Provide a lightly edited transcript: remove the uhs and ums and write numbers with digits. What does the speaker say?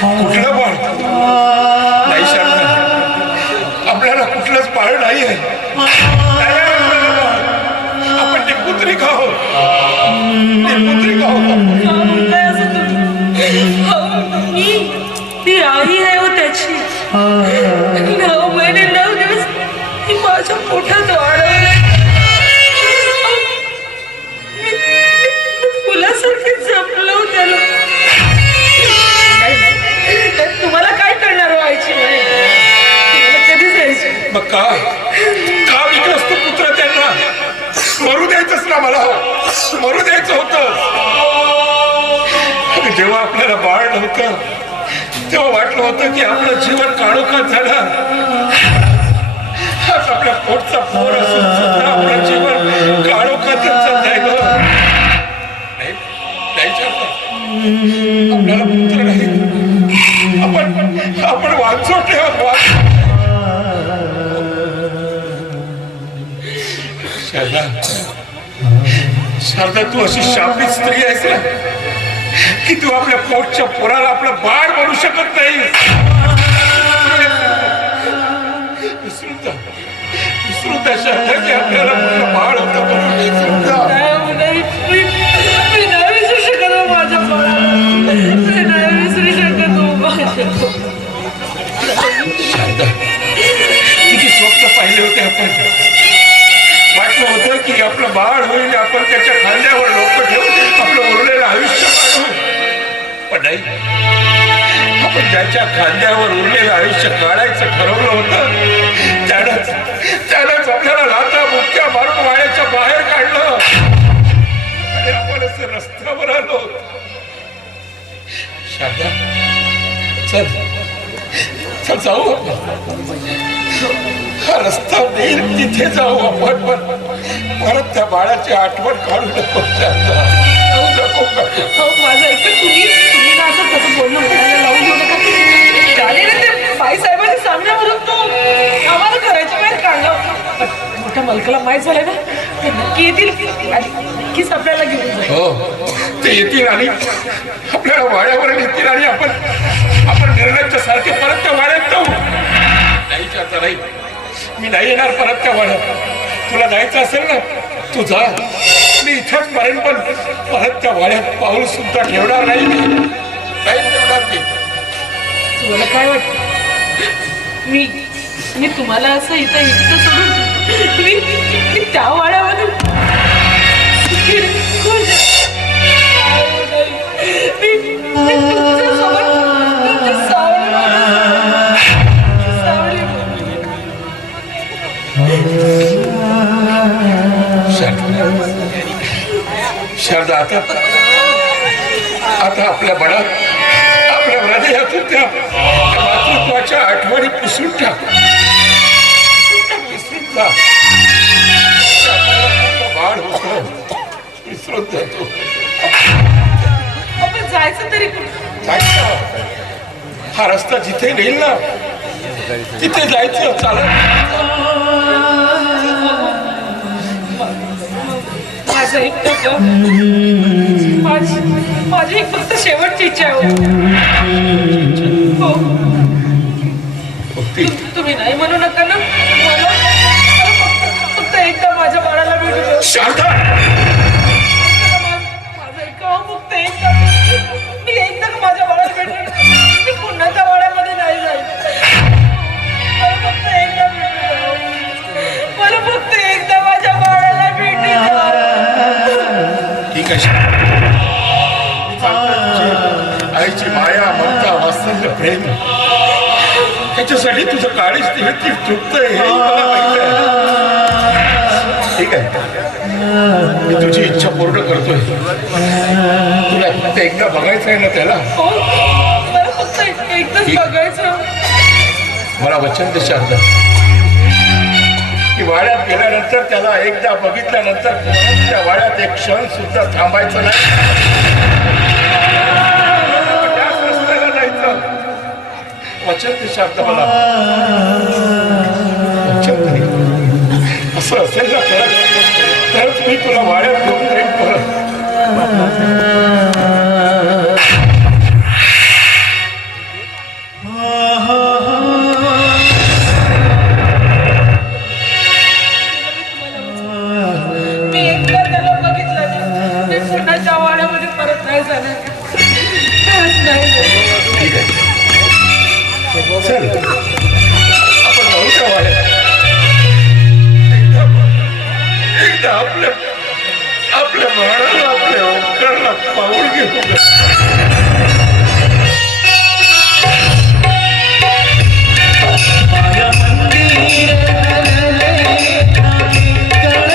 कुठलं बाळ नाही शारदा, आपल्याला कुठलंच बाळ नाही आहे. आपण निपुत्रिक आहोत, निपुत्रिक आहोत. ती आई आहे हो त्याची. 9 महिने 9 दिवस ती माझ्या पोटात वाढवली. फुलासारखे जपलं त्याला. तुम्हाला काय करणार व्हायची कधीच यायची. मग का विकलंस तू पुत्र त्यांना? मरू द्यायचंच ना, मला मरू द्यायचं होतं. जेव्हा आपल्याला बाळ नव्हतं तेव्हा वाटलं होतं की आपलं जीवन काळोखात झालं. आज आपल्या पोटचा पोर असून सुद्धा आपलं जीवन काळोखातच जायला. आपल्याला पुत्र नाही, आपण वाचोटे आहोत. शारदा, शारदा, तू अशी शापित स्त्री आहेस ना की तू आपल्या पोटच्या पोराला आपलं बाळ बनू शकत नाही. विसरून त्या शारदा की आपल्याला बाळ होतं म्हणून विसरून जा. माझ्या बाळाला विसरू शकत शारदा, किती स्वप्न पाहिले होते आपण. वाटलं होतं की आपलं बाळ होईल, आपण त्याच्या खांद्यावर डोकं ठेवून आपलं उरलेलं आयुष्य काढू. पण नाही, आपण ज्याच्या खांद्यावर उरलेलं आयुष्य काढायचं ठरवलं होतं त्यानंच आपल्याला लाथा मुक्या मारून वाड्याच्या बाहेर काढलं आणि आपण असं रस्त्यावर आलो. शारदा, चल चल जाऊ आपण. हा रस्ता देईल तिथे जाऊ आपण, पण परत त्या बाळाची आठवण काढू नको. शारदा, नको काढू. माझं ऐकत तुम्ही ना असं कसं बोलणं म्हणायला लावून घेऊ नका. झाले ना ते बाईसाहेबांच्या सामन्यावरून तो आम्हाला करायची वेळ काढला होता. मोठ्या मालकाला माहीत झालं ना, ते नक्की येतील आणि नक्कीच आपल्याला घेऊन जाईल. हो, ते येतील आणि आपल्याला वाड्यावर येतील आणि आपण निर्णयाच्या सारखे परत त्या वाड्यात जाऊ. नाही शारदा, नाही, मी नाही येणार परत त्या वाड्यात. तुला जायचं असेल ना तू जा, मी इथंच मरेन, पण परत त्या वाड्यात पाऊल सुद्धा ठेवणार नाही. नाही ठेवणार मी. तुम्हाला काय वाटतं मी तुम्हाला असं इथं सोडून मी त्या वाड्यामध्ये शारदा, आता आपल्या मनात, आपल्या हृदयातून त्या मातृत्वाच्या आठवणी पुसून टाक. विसरून जा. बाळ होत विसरून जातो. आपण जायचं तरी जायचं. हा रस्ता जिथे नेईल ना तिथे जायचं. चालत माझं एक माझी एक फक्त शेवटची इच्छा आहे. हो, तुम्ही नाही म्हणू नका ना. मला फक्त एकदा माझ्या बाळाला भेटू द्या. शारदा, माझं एक फक्त एकदा मी एकदा माझ्या कशी आईची माया ममता वात्सल्य प्रेम त्याच्यासाठी तुझं काळीच ते चुकतंय हे मला माहिती आहे. ठीक आहे मी तुझी इच्छा पूर्ण करतोय. तुला फक्त एकदा बघायचं आहे ना त्याला. हो, मला फक्त एकदाच बघायचं. मला वचन दे शारदा की वाड्यात गेल्यानंतर त्याला एकदा बघितल्यानंतर त्या वाड्यात एक क्षण सुद्धा थांबायचं नाही. त्याच रस्त्याला जायचं. वचन दे शारदा मला. वचन दे. असं असेल ना तरच मी तुला वाड्यात घेऊन जाईन परत. मी एकदा त्याला बघितलं ना मी पुण्याच्या वाड्यामध्ये परत नाही जाणार. ठीक आहे चल आपण जाऊ त्या वाड्यात. एकदा आपल्या बाळाला आपल्या ओंकारला पाऊल घेऊ. मंदिर